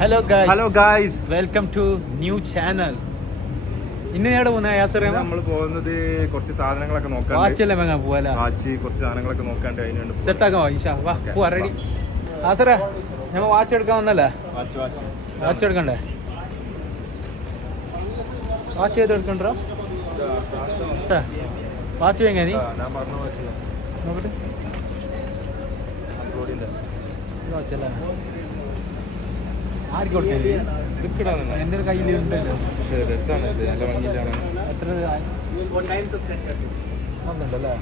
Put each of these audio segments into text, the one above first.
Hello guys welcome to new channel. ഇന്ന് നേടെ പോകുന്ന യാസറ നമ്മൾ പോകുന്നത് കുറച്ച് സാധനങ്ങളൊക്കെ നോക്കാൻ വാച്ചല്ലേ വാങ്ങാൻ പോവാല. വാച്ച് കുറച്ച് സാധനങ്ങളൊക്കെ നോക്കാണ്ട് അതിനുണ്ട് സെറ്റാക്കാം ഈശാ. വാ പോവാ റെഡി. യാസറ ഞമ്മ വാച്ച് എടുക്കാൻ വന്നല്ലേ? വാച്ച് എടുക്കണ്ടേ? വാച്ച് ചെയ്ത് എടുക്കണ്ടോ? വാച്ച് വാങ്ങിയാ നീ? ഞാൻ പറഞ്ഞ വാച്ച് നോക്കട്ടെ. വാച്ചല്ലേ ആർക്ക് കൊടുക്കേ? എൻ്റെ കയ്യിൽ ഉണ്ടല്ലോ. പക്ഷേ രസമാണ് ഇത്, നല്ല ഭംഗിയിലാണ്. എത്ര വന്നിട്ടുണ്ടല്ലേ?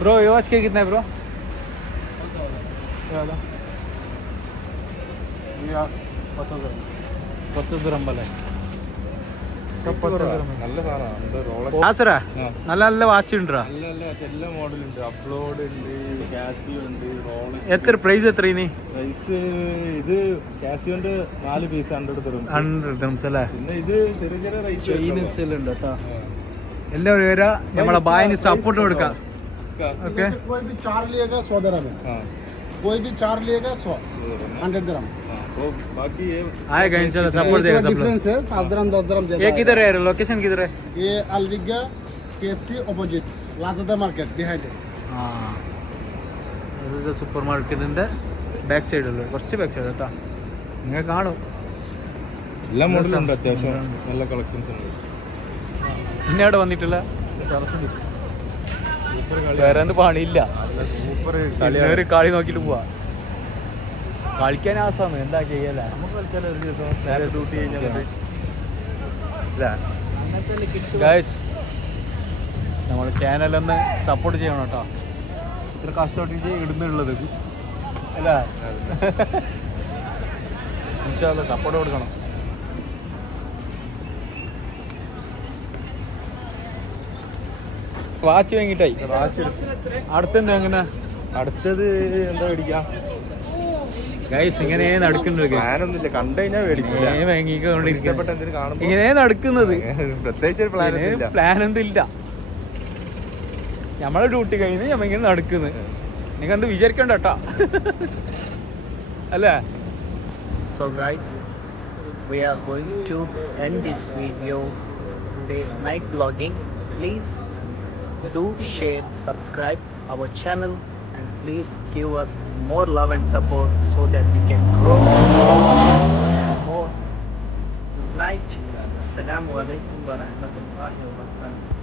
ब्रो ये वॉच के कितना है ब्रो? वाला ये 50 रंबल है. നല്ല സാധനമാണ്. ആസറാ നല്ല നല്ല വാച്ച് ഉണ്ടോ? എല്ലാ മോഡലുണ്ട്. അപ്ലോഡ് ഉണ്ട്, കാസിയോ ഉണ്ട്, റോളക്സ്. എത്ര പ്രൈസ് എത്ര ഇനി? പ്രൈസ് ഇത് കാസിയോന്റെ 4 പീസ് 100 dirhams അല്ലേ? പിന്നെ ഇത് ചെറിയ ചെറിയ റേറ്റ് ഉണ്ട് കേട്ടോ. എല്ലാവരും വരാ, നമ്മളെ ബായിന് സപ്പോർട്ട് കൊടുക്കാം. ഓക്കെ कोई भी 4 लेगा 100 dirham है. कोई भी 4 लेगा 100 100 dirham. बाकी ये आएगा इंशाल्लाह, सपोर्ट देगा सब लोग. डिफरेंस है 5 dirham 10 dirham ज्यादा. ये किधर है? लोकेशन किधर है? ये अलविगा KFC ऑपोजिट लाजदा मार्केट बिहाइंड है. ആ ഇത് സൂപ്പർ മാർക്കറ്റിന്റെ ബാക്ക് സൈഡുള്ള കുറച്ച് ബാക്ക് സൈഡ് കേട്ടോ. നിങ്ങൾ കാണും എല്ലാ മോഡലും ഉണ്ട്. അത്യാവശ്യം നല്ല കളക്ഷൻസ് ഉണ്ട്. പിന്നെ അവിടെ വന്നിട്ടില്ല വേറെ എന്ത് പണിയില്ല. സൂപ്പർ ഒരു കളി നോക്കിട്ട് പോവാ. കളിക്കാൻ ആസാണ്, എന്താ ചെയ്യല. നമുക്ക് കളിച്ചാൽ ഒരു ദിവസം നേരെ ഡ്യൂട്ടി കഴിഞ്ഞാൽ ഗൈസ് നമ്മുടെ ചാനലൊന്ന് സപ്പോർട്ട് ചെയ്യണം കേട്ടോ. ഇത്ര കഷ്ടപ്പെട്ടിട്ട് ഇടുന്നുള്ളത് അല്ല. ഇൻഷാല്ലാ സപ്പോർട്ട് കൊടുക്കണം. വാച്ച് വാങ്ങിട്ടായി. വാച്ച് അടുത്തെന്താ അങ്ങനെ? അടുത്തത് എന്താ മേടിക്കാം ഗൈസ് ഇങ്ങനെ നടക്കുന്നത്. പ്ലാനൊന്നുമില്ല, കണ്ടു കഴിഞ്ഞാൽ മേടിക്കില്ല. ഇഷ്ടപ്പെട്ട എന്തെങ്കിലും കാണുമ്പോൾ ഇങ്ങനെ നടക്കുന്നത്. പ്രത്യേകിച്ച് ഒരു പ്ലാൻ പ്ലാൻ ഒന്നും ഇല്ല. നമ്മളെ ഡ്യൂട്ടി കഴിഞ്ഞ് നമ്മ ഇങ്ങനെ നടക്കുന്നത്. നിങ്ങൾ എന്ത് വിചാരിക്കണ്ട കേട്ടാ അല്ലേ? So guys, we are going to end this video, today's night vlogging. Please do share, subscribe our channel, and please give us more love and support so that we can grow more. Good night. Assalamu alaikum wa rahmatullahi wa barakatuh.